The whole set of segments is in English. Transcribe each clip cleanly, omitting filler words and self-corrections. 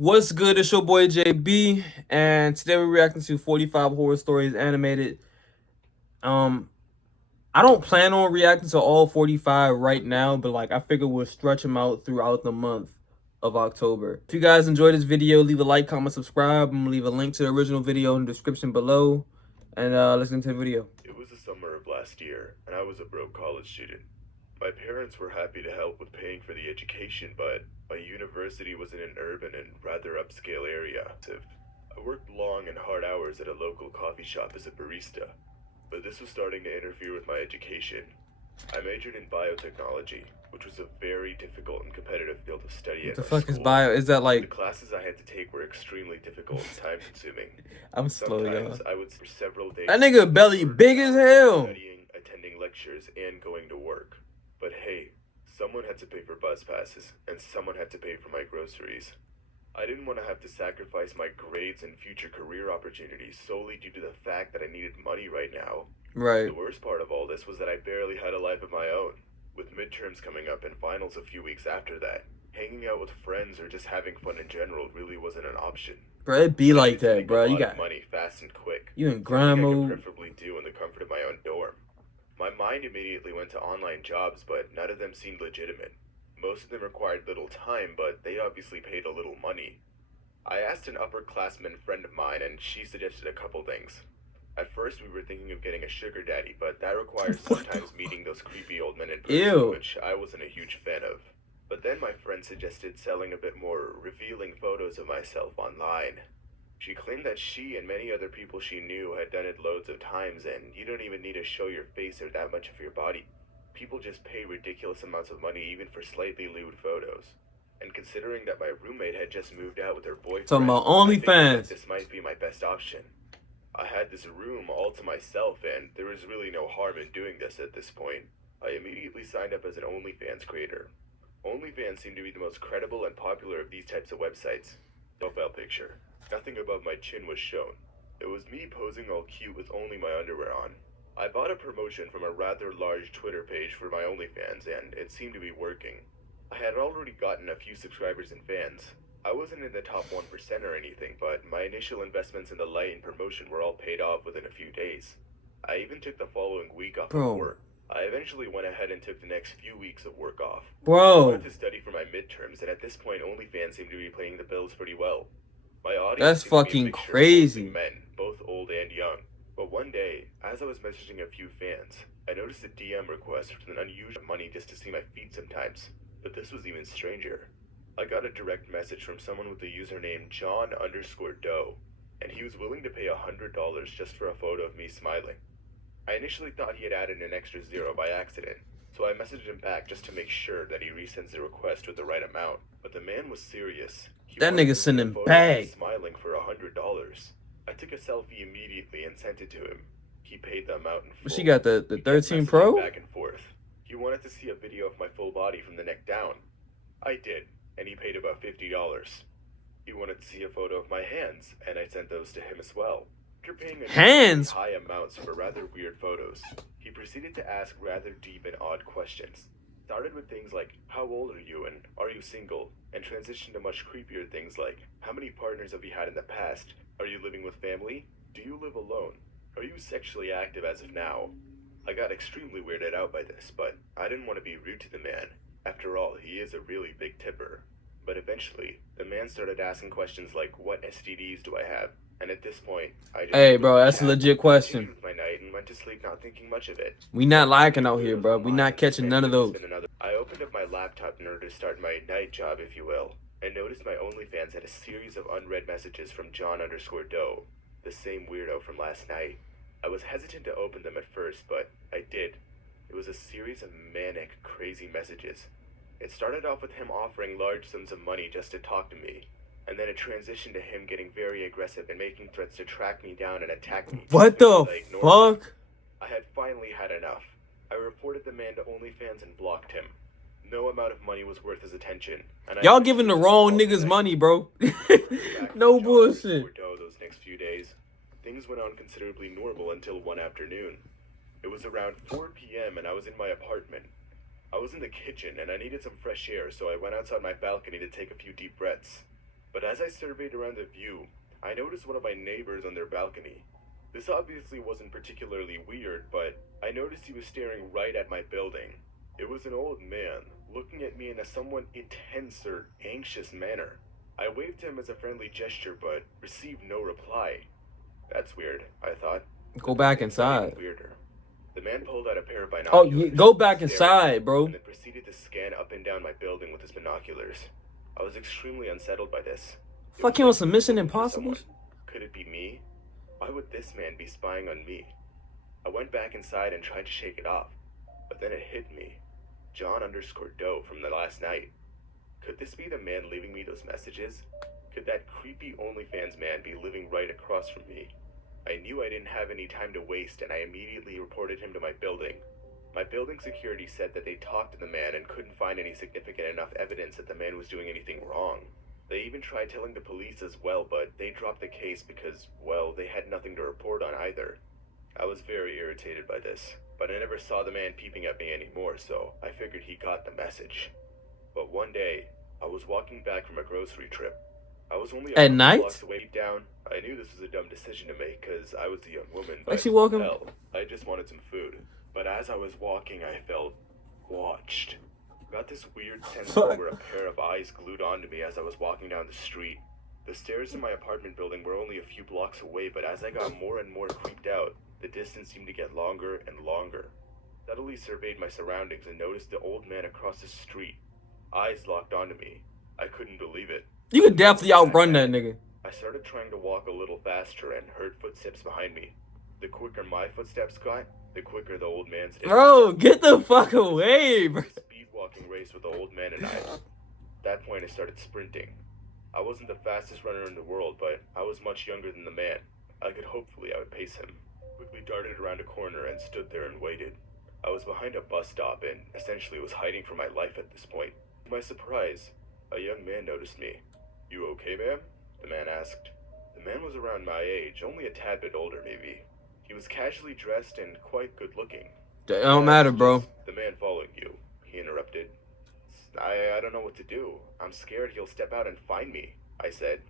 What's good? It's your boy JB, and today we're reacting to 45 horror stories animated. Um, I don't plan on reacting to all 45 right now, but like I figure we'll stretch them out throughout the month of October. If you guys enjoyed this video, leave a like, comment, subscribe. I'm gonna leave a link to the original video in the description below, and listen to the video. It was the summer of last year, and I was a broke college student. My parents were happy to help with paying for the education, but my university was in an urban and rather upscale area. I worked long and hard hours at a local coffee shop as a barista, but this was starting to interfere with my education. I majored in biotechnology, which was a very difficult and competitive field of study What at the my fuck is school. bio? Is that The like? classes I had to take were extremely difficult and time-consuming. I'm slow, y'all. Sometimes I would for several days. That nigga belly big as hell. Studying, attending lectures, and going to work. But hey, someone had to pay for bus passes, and someone had to pay for my groceries. I didn't want to have to sacrifice my grades and future career opportunities solely due to the fact that I needed money right now. Right. The worst part of all this was that I barely had a life of my own. With midterms coming up and finals a few weeks after that, hanging out with friends or just having fun in general really wasn't an option. Bro, it be like that, Make bro. a You lot got of money fast and quick. you in grind I could mode. preferably do in the comfort of my own dorm. My mind immediately went to online jobs, but none of them seemed legitimate. Most of them required little time, but they obviously paid a little money. I asked an upperclassman friend of mine, and she suggested a couple things. At first, we were thinking of getting a sugar daddy, but that requires sometimes meeting those creepy old men in person, Ew. which I wasn't a huge fan of. But then my friend suggested selling a bit more revealing photos of myself online. She claimed that she and many other people she knew had done it loads of times, and you don't even need to show your face or that much of your body. People just pay ridiculous amounts of money even for slightly lewd photos. And considering that my roommate had just moved out with her boyfriend, Talking about I figured that OnlyFans. this might be my best option. I had this room all to myself, and there was really no harm in doing this at this point. I immediately signed up as an OnlyFans creator. OnlyFans seemed to be the most credible and popular of these types of websites. Profile picture. Nothing above my chin was shown. It was me posing all cute with only my underwear on. I bought a promotion from a rather large Twitter page for my OnlyFans, and it seemed to be working. I had already gotten a few subscribers and fans. I wasn't in the top 1% or anything, but my initial investments in the light and promotion were all paid off within a few days. I even took the following week off of work. I eventually went ahead and took the next few weeks of work off. I wanted to study for my midterms, and at this point, OnlyFans seemed to be paying the bills pretty well. My audience That's fucking mostly crazy. men, both old and young. But one day, as I was messaging a few fans, I noticed a DM request with an unusual money just to see my feet sometimes. But this was even stranger. I got a direct message from someone with the username John_Doe, and he was willing to pay $100 just for a photo of me smiling. I initially thought he had added an extra zero by accident, so I messaged him back just to make sure that he resends the request with the right amount. But the man was serious. That nigga sending bag. Smiling for $100. I took a selfie immediately and sent it to him. He paid the amount in full. She got the 13 Pro? Back and forth. He wanted to see a video of my full body from the neck down. I did, and he paid about $50. He wanted to see a photo of my hands, and I sent those to him as well. After paying hands high amounts for rather weird photos, he proceeded to ask rather deep and odd questions. Started with things like, how old are you and are you single? And transitioned to much creepier things like, how many partners have you had in the past? Are you living with family? Do you live alone? Are you sexually active as of now? I got extremely weirded out by this, but I didn't want to be rude to the man. After all, he is a really big tipper. But eventually, the man started asking questions like, what STDs do I have? And at this point, I just... Hey, bro, that's a legit question. With my night and went to sleep not thinking much of it. We not liking out here, bro. We not catching none of those. I opened up my laptop in order to start my night job, if you will, and noticed my OnlyFans had a series of unread messages from John_Doe, the same weirdo from last night. I was hesitant to open them at first, but I did. It was a series of manic, crazy messages. It started off with him offering large sums of money just to talk to me, and then it transitioned to him getting very aggressive and making threats to track me down and attack me. What the fuck? I had finally had enough. I reported the man to OnlyFans and blocked him. No amount of money was worth his attention. Y'all giving the wrong niggas money, bro. No bullshit. Those next few days, things went on considerably normal until one afternoon. It was around 4 p.m. and I was in my apartment. I was in the kitchen and I needed some fresh air, so I went outside my balcony to take a few deep breaths. But as I surveyed around the view, I noticed one of my neighbors on their balcony. This obviously wasn't particularly weird, but I noticed he was staring right at my building. It was an old man, looking at me in a somewhat intense or anxious manner. I waved to him as a friendly gesture, but received no reply. That's weird, I thought. Go But then back things got even inside. weirder. The man pulled out a pair of Oh, binoculars, go back stared, inside, bro. and then proceeded to scan up and down my building with his binoculars. I was extremely unsettled by this. It Fuck was him on like some he was Mission looking for Impossible. someone. Could it be me? Why would this man be spying on me? I went back inside and tried to shake it off, but then it hit me. John_Doe from the last night. Could this be the man leaving me those messages? Could that creepy OnlyFans man be living right across from me? I knew I didn't have any time to waste, and I immediately reported him to my building. My building security said that they talked to the man and couldn't find any significant enough evidence that the man was doing anything wrong. They even tried telling the police as well, but they dropped the case because, well, they had nothing to report on either. I was very irritated by this, but I never saw the man peeping at me anymore, so I figured he got the message. But one day, I was walking back from a grocery trip. I was only a At couple night? blocks away down. I knew this was a dumb decision to make because I was a young woman, but Actually walking. hell, I just wanted some food. But as I was walking, I felt watched. Got this weird sense Fuck. over a pair of eyes glued onto me as I was walking down the street. The stairs to my apartment building were only a few blocks away, but as I got more and more creeped out, the distance seemed to get longer and longer. Subtly surveyed my surroundings and noticed the old man across the street. Eyes locked onto me. I couldn't believe it. You could definitely outrun that nigga. I started trying to walk a little faster and heard footsteps behind me. The quicker my footsteps got, the quicker the old man's did. Bro, get the fuck away, bro. A speed walking race with the old man and I. At that point, I started sprinting. I wasn't the fastest runner in the world, but I was much younger than the man. I could hopefully outpace him. Quickly darted around a corner and stood there and waited. I was behind a bus stop and essentially was hiding for my life at this point. To my surprise, a young man noticed me. "You okay, ma'am?" the man asked. The man was around my age, only a tad bit older maybe. He was casually dressed and quite good looking. It don't matter, bro. The man following you, he interrupted. I don't know what to do. I'm scared he'll step out and find me, I said.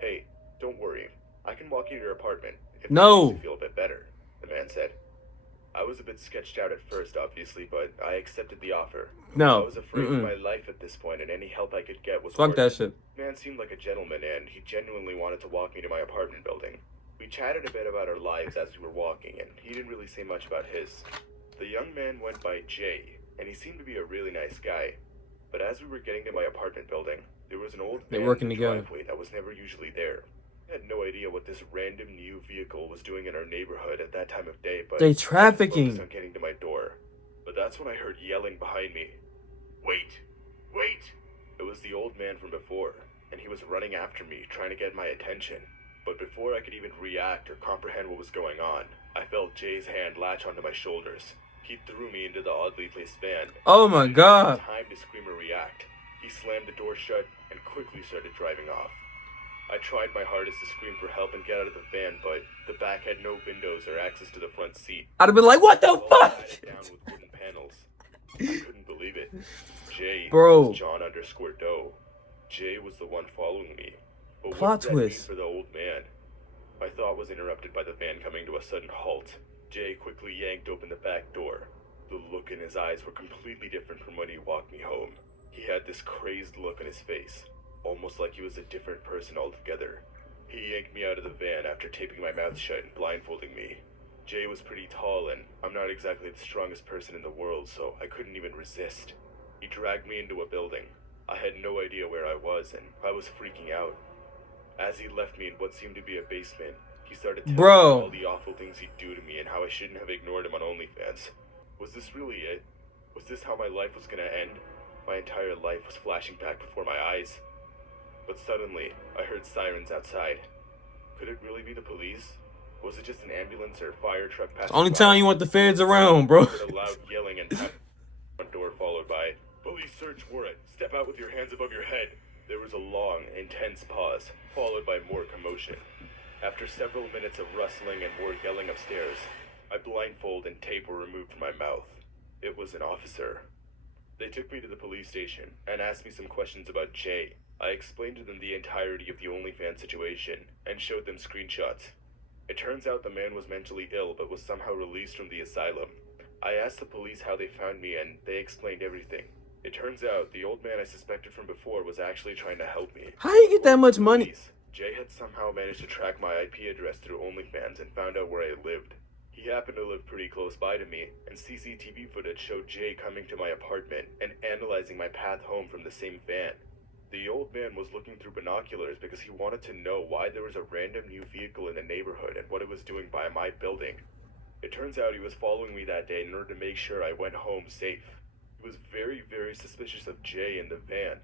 "Hey, don't worry. I can walk you to your apartment if that No. makes you feel a bit better," the man said. I was a bit sketched out at first, obviously, but I accepted the offer. No. I was afraid for my life at this point, and any help I could get was Fuck worth that it. shit. The man seemed like a gentleman, and he genuinely wanted to walk me to my apartment building. We chatted a bit about our lives as we were walking, and he didn't really say much about his. The young man went by Jay, and he seemed to be a really nice guy. But as we were getting to my apartment building, there was an old They're van working in the together. driveway that was never usually there. I had no idea what this random new vehicle was doing in our neighborhood at that time of day, but They I was trafficking. focused on getting to my door. But that's when I heard yelling behind me. "Wait! Wait!" It was the old man from before, and he was running after me, trying to get my attention. But before I could even react or comprehend what was going on, I felt Jay's hand latch onto my shoulders. He threw me into the oddly placed van. Oh my I didn't god. have time to scream or react. He slammed the door shut and quickly started driving off. I tried my hardest to scream for help and get out of the van, but the back had no windows or access to the front seat. I'd have been like, what the All fuck? padded down with wooden panels. I couldn't believe it. Jay Bro. was John_Doe. Jay was the one following me. But Plot what did that mean twist. for the old man? My thought was interrupted by the van coming to a sudden halt. Jay quickly yanked open the back door. The look in his eyes were completely different from when he walked me home. He had this crazed look on his face, almost like he was a different person altogether. He yanked me out of the van after taping my mouth shut and blindfolding me. Jay was pretty tall, and I'm not exactly the strongest person in the world, so I couldn't even resist. He dragged me into a building. I had no idea where I was, and I was freaking out. As he left me in what seemed to be a basement, he started telling me Bro. all the awful things he'd do to me and how I shouldn't have ignored him on OnlyFans. Was this really it? Was this how my life was gonna end? My entire life was flashing back before my eyes. But suddenly, I heard sirens outside. Could it really be the police? Was it just an ambulance or fire truck passing Only by? time you want the feds around, bro. I heard a loud yelling and tap front door followed by, "Police search warrant. Step out with your hands above your head." There was a long, intense pause, followed by more commotion. After several minutes of rustling and more yelling upstairs, my blindfold and tape were removed from my mouth. It was an officer. They took me to the police station and asked me some questions about Jay. I explained to them the entirety of the OnlyFans situation and showed them screenshots. It turns out the man was mentally ill but was somehow released from the asylum. I asked the police how they found me and they explained everything. It turns out the old man I suspected from before was actually trying to help me. How you get that According much to the money? police, Jay had somehow managed to track my IP address through OnlyFans and found out where I lived. He happened to live pretty close by to me, and CCTV footage showed Jay coming to my apartment and analyzing my path home from the same van. The old man was looking through binoculars because he wanted to know why there was a random new vehicle in the neighborhood and what it was doing by my building. It turns out he was following me that day in order to make sure I went home safe. He was very, very suspicious of Jay in the van.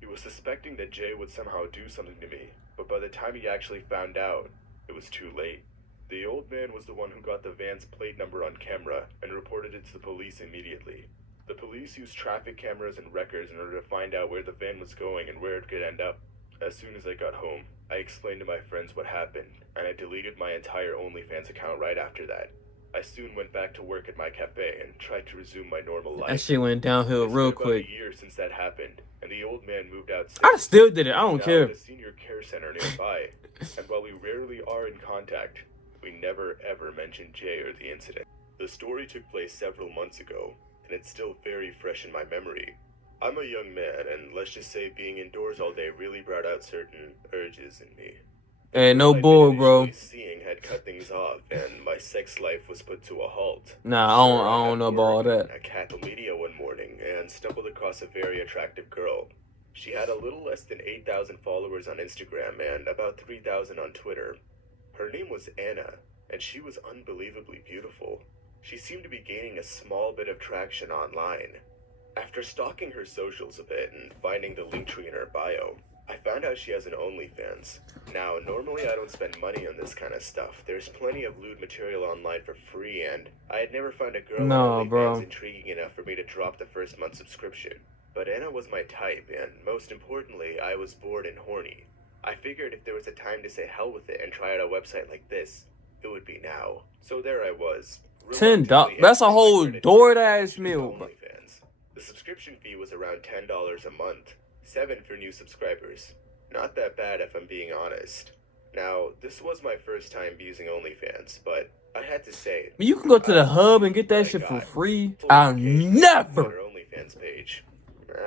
He was suspecting that Jay would somehow do something to me, but by the time he actually found out, it was too late. The old man was the one who got the van's plate number on camera and reported it to the police immediately. The police used traffic cameras and records in order to find out where the van was going and where it could end up. As soon as I got home, I explained to my friends what happened, and I deleted my entire OnlyFans account right after that. I soon went back to work at my cafe and tried to resume my normal life. That shit went downhill It's real been about quick. a year since that happened, and the old man moved out sick. I still did it. I don't Now care. at a senior care center nearby, and while we rarely are in contact, we never ever mention Jay or the incident. The story took place several months ago, and it's still very fresh in my memory. I'm a young man, and let's just say being indoors all day really brought out certain urges in me. Hey, The no girl I'd bull, been bro. initially seeing had cut things off, and my sex life was put to a halt. Nah, Sure, I had don't know about all work that. at Catholic Media one morning and stumbled across a very attractive girl. She had a little less than 8,000 followers on Instagram and about 3,000 on Twitter. Her name was Anna, and she was unbelievably beautiful. She seemed to be gaining a small bit of traction online. After stalking her socials a bit and finding the link tree in her bio, I found out she has an OnlyFans. Now, normally I don't spend money on this kind of stuff. There's plenty of lewd material online for free, and I had never found a girl No, on OnlyFans bro. intriguing enough for me to drop the first month subscription. But Anna was my type, and most importantly, I was bored and horny. I figured if there was a time to say hell with it and try out a website like this, it would be now. So there I was. $10. reluctantly That's a entering my whole credit DoorDash to meal, bro. OnlyFans. The subscription fee was around $10 a month, $7 for new subscribers. Not that bad if I'm being honest. Now, this was my first time using OnlyFans, but I had to say, You can go to the I hub and get what that I shit for got. free. Full I'll notifications on never. her OnlyFans page.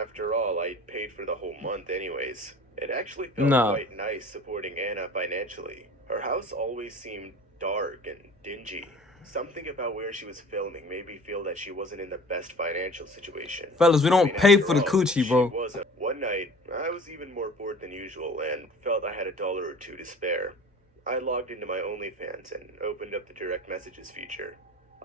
After all, I paid for the whole month anyways. It actually felt Nah. quite nice supporting Anna financially. Her house always seemed dark and dingy. Something about where she was filming made me feel that she wasn't in the best financial situation. Fellas, we I don't mean, pay after for the all, coochie, bro. She wasn't. One night, I was even more bored than usual and felt I had $1 or $2 to spare. I logged into my OnlyFans and opened up the direct messages feature.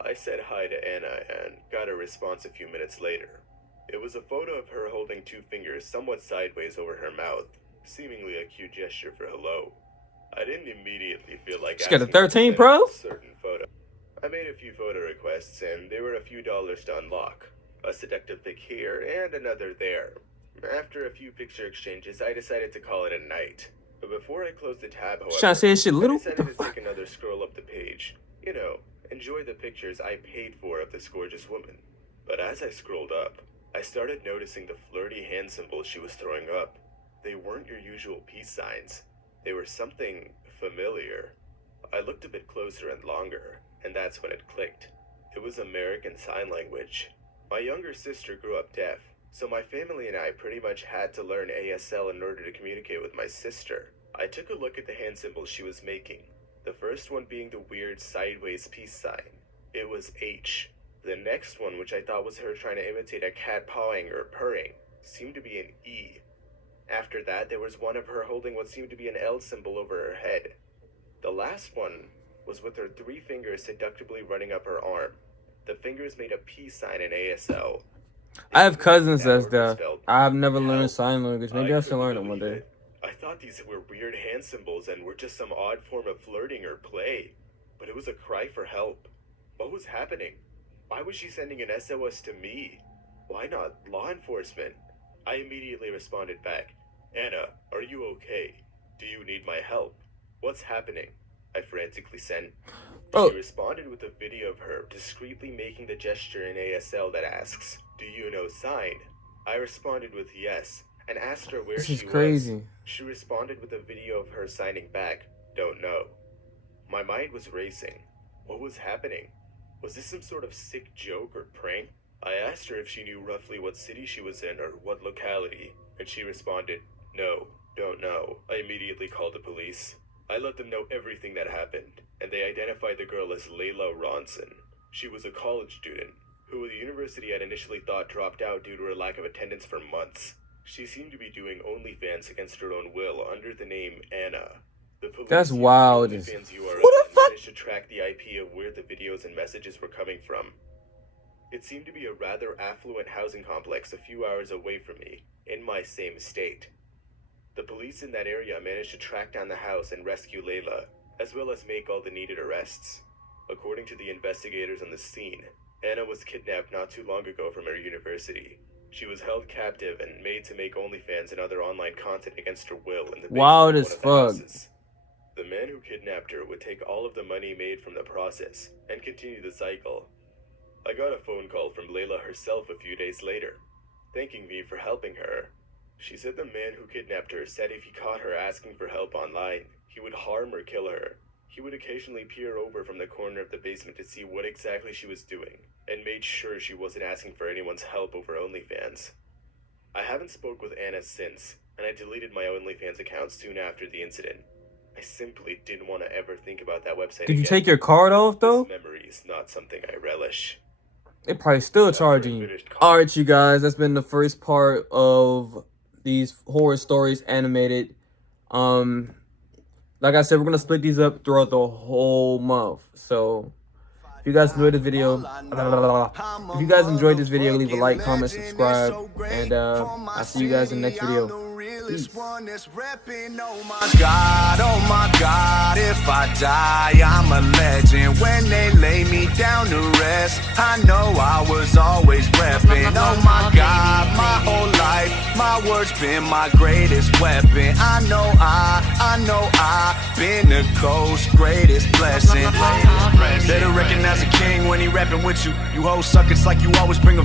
I said hi to Anna and got a response a few minutes later. It was a photo of her holding two fingers somewhat sideways over her mouth, seemingly a cute gesture for hello. I didn't immediately feel like She got a asking her to 13 send Pro? me a certain photo. I made a few photo requests and there were a few dollars to unlock. A seductive pic here and another there. After a few picture exchanges, I decided to call it a night. But before I closed the tab, however, She trying to say this shit I little? What decided the to fuck? take another scroll up the page. You know, enjoy the pictures I paid for of this gorgeous woman. But as I scrolled up, I started noticing the flirty hand symbols she was throwing up. They weren't your usual peace signs. They were something familiar. I looked a bit closer and longer, and that's when it clicked. It was American Sign Language. My younger sister grew up deaf, so my family and I pretty much had to learn ASL in order to communicate with my sister. I took a look at the hand symbols she was making, the first one being the weird sideways peace sign. It was H. The next one, which I thought was her trying to imitate a cat pawing or purring, seemed to be an E. After that, there was one of her holding what seemed to be an L symbol over her head. The last one was with her three fingers seductively running up her arm. The fingers made a peace sign in ASL. I have cousins that's That word was deaf. spelled I've never learned help. sign language. Maybe I should couldn't learn it one believe day. it. I thought these were weird hand symbols and were just some odd form of flirting or play. But it was a cry for help. What was happening? Why was she sending an SOS to me? Why not law enforcement? I immediately responded back, Anna, are you okay? Do you need my help? What's happening? I frantically sent. Bro. She responded with a video of her discreetly making the gesture in ASL that asks, do you know sign? I responded with yes, and asked her where This is she was. crazy. She responded with a video of her signing back, "Don't know." My mind was racing. What was happening? Was this some sort of sick joke or prank? I asked her if she knew roughly what city she was in or what locality, and she responded, "No, don't know." I immediately called the police. I let them know everything that happened, and they identified the girl as Layla Ronson. She was a college student, who the university had initially thought dropped out due to her lack of attendance for months. She seemed to be doing OnlyFans against her own will under the name Anna. The police That's used wild. the Who OnlyFans URL the and fuck? managed to track the IP of where the videos and messages were coming from. It seemed to be a rather affluent housing complex a few hours away from me, in my same state. The police in that area managed to track down the house and rescue Layla, as well as make all the needed arrests. According to the investigators on the scene, Anna was kidnapped not too long ago from her university. She was held captive and made to make OnlyFans and other online content against her will in the basement Wild of as one of the fuck. houses. The man who kidnapped her would take all of the money made from the process and continue the cycle. I got a phone call from Layla herself a few days later, thanking me for helping her. She said the man who kidnapped her said if he caught her asking for help online, he would harm or kill her. He would occasionally peer over from the corner of the basement to see what exactly she was doing, and made sure she wasn't asking for anyone's help over OnlyFans. I haven't spoke with Anna since, and I deleted my OnlyFans account soon after the incident. I simply didn't want to ever think about that website Did again. you take your card off though? This memory is not something I relish. They probably still charging you. Alright, you guys, that's been the first part of these horror stories animated. Like I said, we're gonna split these up throughout the whole month. So if you guys enjoyed the video, if you guys enjoyed this video, leave a like, comment, subscribe, and I'll see you guys in the next video. Peace. Oh my God, if I die, I'm a legend. When they lay me down to rest, I know I was always repping. Oh my God, my whole life, my words been my greatest weapon. I know I've been the coast's greatest blessing. Better recognize a king when he rapping with you. You hoes suck, it's like you always bring a